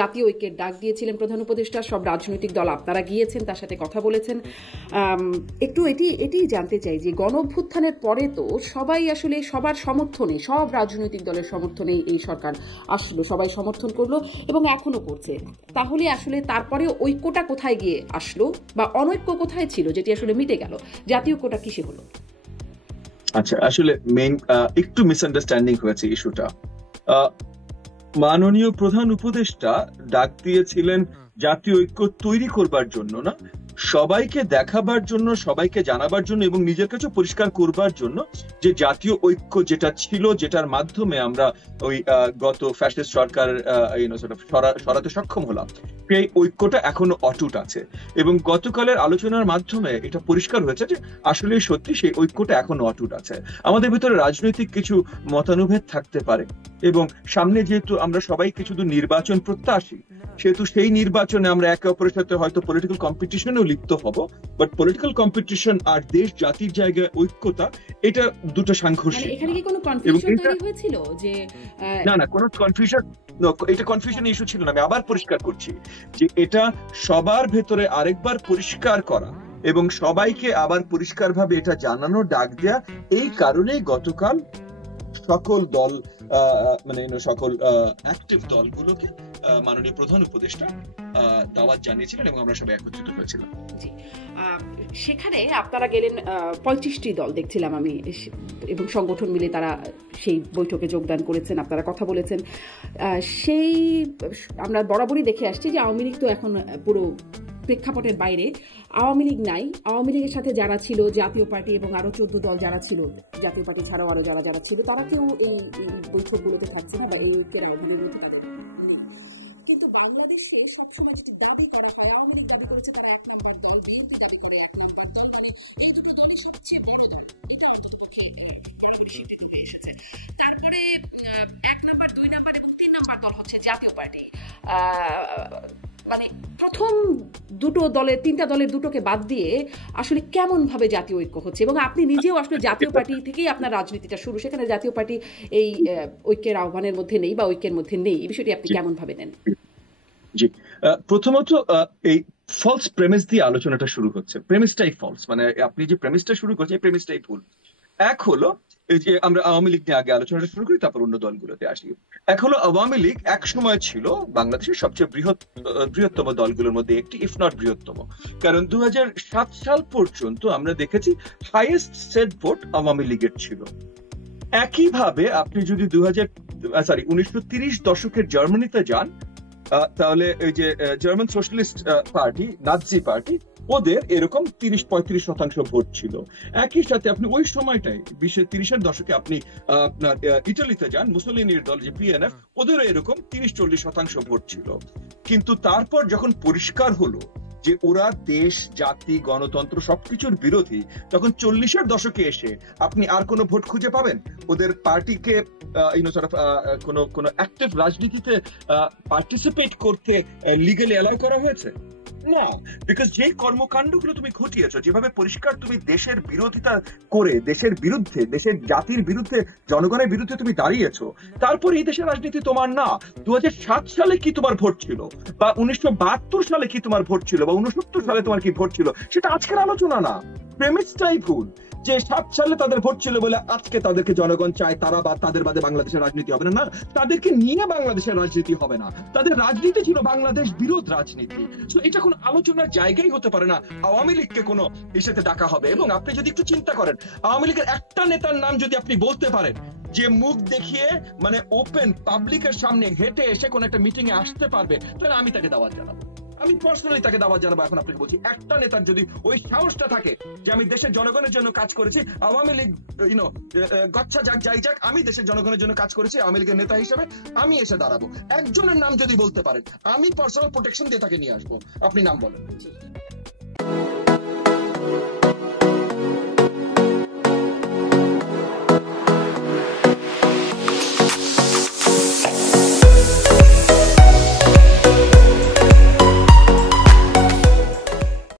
জাতীয় ঐক্যের ডাক দিয়েছিলেন প্রধান উপদেষ্টা। সব রাজনৈতিক দল আপনারা গিয়েছেন, তার সাথে কথা বলেছেন। একটু এটি জানতে চাই যে গণ অভ্যুত্থানের পরে তো সবাই আসলে সবার সমর্থনে, সব রাজনৈতিক দলের সমর্থনে এই সরকার আসলো, সবাই সমর্থন করলো এবং এখনো করছে। তাহলে আসলে তারপরে ঐক্যটা কোথায় গিয়ে আসলো, বা অনৈক্য কোথায় ছিল যেটি আসলে মিটে গেল? জাতীয় ঐক্যটা কিসে হলো? আচ্ছা, আসলে মেইন একটু মিসআন্ডারস্ট্যান্ডিং হয়েছে ইস্যুটা। মাননীয় প্রধান উপদেষ্টা ডাক দিয়েছিলেন জাতীয় ঐক্য তৈরি করবার জন্য, না সবাইকে দেখাবার জন্য, সবাইকে জানাবার জন্য এবং নিজের কাছে পরিষ্কার করবার জন্য যে জাতীয় ঐক্য যেটা ছিল, যেটার মাধ্যমে আমরা ওই গত ফ্যাসিস্ট সরকার সরাতে সক্ষম হলাম, সেই ঐক্যটা এখনো অটুট আছে। এবং গতকালের আলোচনার মাধ্যমে এটা পরিষ্কার হয়েছে যে আসলে সত্যি সেই ঐক্যটা এখনো অটুট আছে। আমাদের ভিতরে রাজনৈতিক কিছু মতানুভেদ থাকতে পারে এবং সামনে যেহেতু আমরা সবাই কিছু নির্বাচন প্রত্যাশী, সেহেতু সেই নির্বাচনে আমরা একে অপরের সাথে হয়তো পলিটিক্যাল কম্পিটিশনেও লিপ্ত হব, বাট পলিটিক্যাল কম্পিটিশন আর দেশ জাতির জায়গায় ঐক্যতা, এটা দুটো সাংঘর্ষিক। এখানে কি কোনো কনফিউশন তৈরি হয়েছিল যে? না, কোনো কনফিউশন, এটা কনফিউশন ইস্যু ছিল না। আমি আবার পরিষ্কার করছি যে এটা সবার ভেতরে আরেকবার পরিষ্কার করা এবং সবাইকে আবার পরিষ্কারভাবে এটা জানানো, ডাক দেয়া। এই কারণেই গতকাল সকল দল, মানে সকল অ্যাক্টিভ দলগুলোকে মাননীয় প্রধান উপদেষ্টা দাওয়াত জানিয়েছিলেন এবং আমরা সবাই একত্রিত হয়েছিলাম। সেখানে আপনারা গেলেন 35টি দল দেখছিলাম আমি, এবং সংগঠন মিলে তারা সেই বৈঠকে যোগদান করেছেন, আপনারা কথা বলেছেন। সেই আমরা বরাবরই দেখে আসছি যে আওয়ামী লীগ তো এখন পুরো প্রেক্ষাপটের বাইরে, আওয়ামী লীগ নাই। আওয়ামী লীগের সাথে যারা ছিল, জাতীয় পার্টি এবং আরো 14 দল যারা ছিল, জাতীয় পার্টি ছাড়াও আরো যারা ছিল, তারা কেউ এই বৈঠকগুলোতে থাকছে না বা এই ঐক্যের অভিযোগ। কিন্তু বাংলাদেশে সবসময় যেটি দাবি করা হয়, আওয়ামী লীগ দাবি করেছে তারা 1 নম্বর দল, বিএনপি দাবি করে তারপরে 1 নম্বর, 2 নম্বর এবং 3 নম্বর দল হচ্ছে জাতীয় পার্টি। মানে প্রথম তিনটা দলের দুটোকে বাদ দিয়ে আসলে কেমন ভাবে জাতীয় ঐক্য হচ্ছে? এবং আপনি নিজেও আসলে জাতীয় পার্টি থেকেই আপনার রাজনীতিটা শুরু, সেখানে জাতীয় পার্টি এই ঐক্যের আহ্বানের মধ্যে নেই বা ঐক্যের মধ্যে নেই, এই বিষয়টি আপনি কেমন ভাবে নেন? জি, প্রথমত এই ফলস প্রেমিস দিয়ে আলোচনাটা শুরু হচ্ছে। প্রেমিসটাই ফলস, মানে আপনি যে প্রেমিসটা শুরু করছেন এই প্রেমিসটাই ভুল। এক হলো এই যে আমরা আওয়ামী লীগ নিয়ে আগে আলোচনাটা শুরু করি, তারপর অন্য দলগুলোতে আসি। এক হলো আওয়ামী লীগ এক সময় ছিল বাংলাদেশের সবচেয়ে বৃহত্তম দলগুলোর মধ্যে একটি, ইফ নট বৃহত্তম। কারণ 2007 সাল পর্যন্ত আমরা দেখেছি হাইয়েস্ট সেট ভোট আওয়ামী লীগের ছিল। একইভাবে আপনি যদি 1930 দশকের জার্মানিতে যান, তাহলে এই যে German socialist party, Nazi party, ওদের এরকম 30-35% ভোট ছিল। একই সাথে আপনি ওই সময়টায় 20-30-এর দশকে আপনি আপনার ইটালিতে যান, মুসোলিনির দল যে পিএনএফ, ওদেরও এরকম 30-40% ভোট ছিল। কিন্তু তারপর যখন পরিষ্কার হলো যে ওরা দেশ, জাতি, গণতন্ত্র সবকিছুর বিরোধী, তখন 40-এর দশকে এসে আপনি আর কোনো ভোট খুঁজে পাবেন ওদের পার্টিকে কোনো অ্যাক্টিভ রাজনীতিতে পার্টিসিপেট করতে লিগালি অ্যালাউ করা হয়েছে? না, বিকজ যে কর্মকাণ্ডগুলো তুমি ঘটিয়েছো, যেভাবে পরিষ্কার তুমি দেশের বিরোধিতা করে, দেশের বিরুদ্ধে, দেশের জাতির বিরুদ্ধে, জনগণের বিরুদ্ধে তুমি দাঁড়িয়েছো, তারপর এই দেশের রাজনীতি তোমার না। 2007 সালে কি তোমার ভোট ছিল, বা 1972 সালে কি তোমার ভোট ছিল, বা 69 সালে তোমার কি ভোট ছিল, সেটা আজকের আলোচনা না। প্রেমিসটাই ভুল যে 7 সালে তাদের ভোট ছিল বলে আজকে তাদেরকে জনগণ চায়, তারা বা তাদের বাদে বাংলাদেশের রাজনীতি হবে না। তাদেরকে নিয়ে বাংলাদেশের রাজনীতি হবে না, তাদের রাজনীতি ছিল বাংলাদেশ বিরোধ রাজনীতি। তো এটা কোনো আলোচনার জায়গাই হতে পারে না আওয়ামী লীগকে কোনো ইস্যুতে ডাকা হবে। এবং আপনি যদি একটু চিন্তা করেন, আওয়ামী লীগের একটা নেতার নাম যদি আপনি বলতে পারেন যে মুখ দেখিয়ে, মানে ওপেন পাবলিকের সামনে হেঁটে এসে কোন একটা মিটিং এ আসতে পারবে, তাহলে আমি তাকে দাওয়াত জানাবো। আমি পার্সোনালি তাকে দাওয়াত জানাবো। এখন আপনাকে বলছি, একটা নেতার যদি ওই সাহসটা থাকে যে আমি দেশের জনগণের জন্য কাজ করেছি, আওয়ামী লীগ গচ্ছা যাক যাই যাক, আমি দেশের জনগণের জন্য কাজ করেছি, আওয়ামী লীগের নেতা হিসেবে আমি এসে দাঁড়াবো, একজনের নাম যদি বলতে পারেন, আমি পার্সোনাল প্রোটেকশন দিয়ে তাকে নিয়ে আসবো। আপনি নাম বলেন।